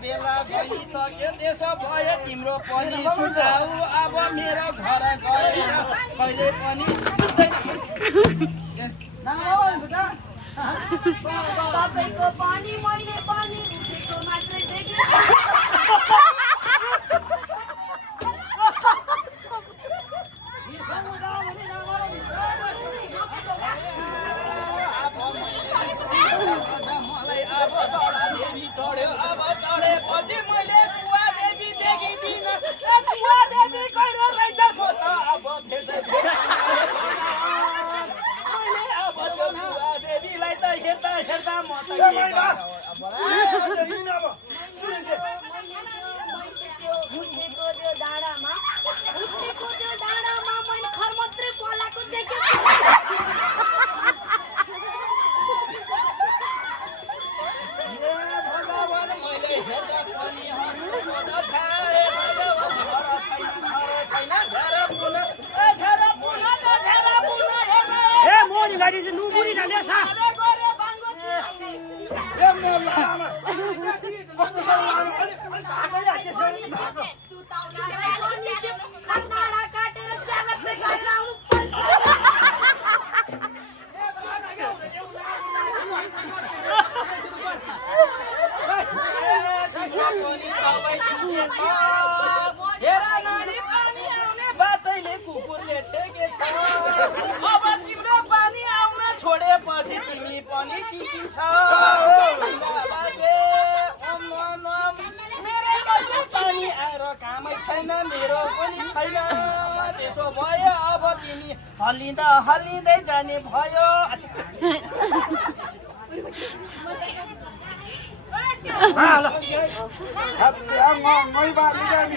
बेला गइसक्यो त्यसो भए तिम्रो पनि सुझाउ अब मेरो घर गएर कहिले पनि तपाईको पानी मैले पानी उठेको मात्रै देखेँ मलाई अब चढा देवी चढ्यो अब चढेपछि मैले कुवा देवी देखेकी थिइनँ कुवा देवी कहिले रहेछ म त अब भेट्दै अब कुवा देवीलाई त हेर्दा हेर्दा म त उठेको त्यो डाँडामा मैले खरमत्रै पलाएको देखेँ बाटैले कुकुरले छेकेछ अब तिम्रो पानी आउन छोडेपछि तिमी पनि सिकिन्छौ मेरो पानी आएर कामै छैन मेरो पनि छैन त्यसो भयो अब तिमी हल्लिँदा हल्लिँदै जाने भयो Ngồi ba đi ra đi.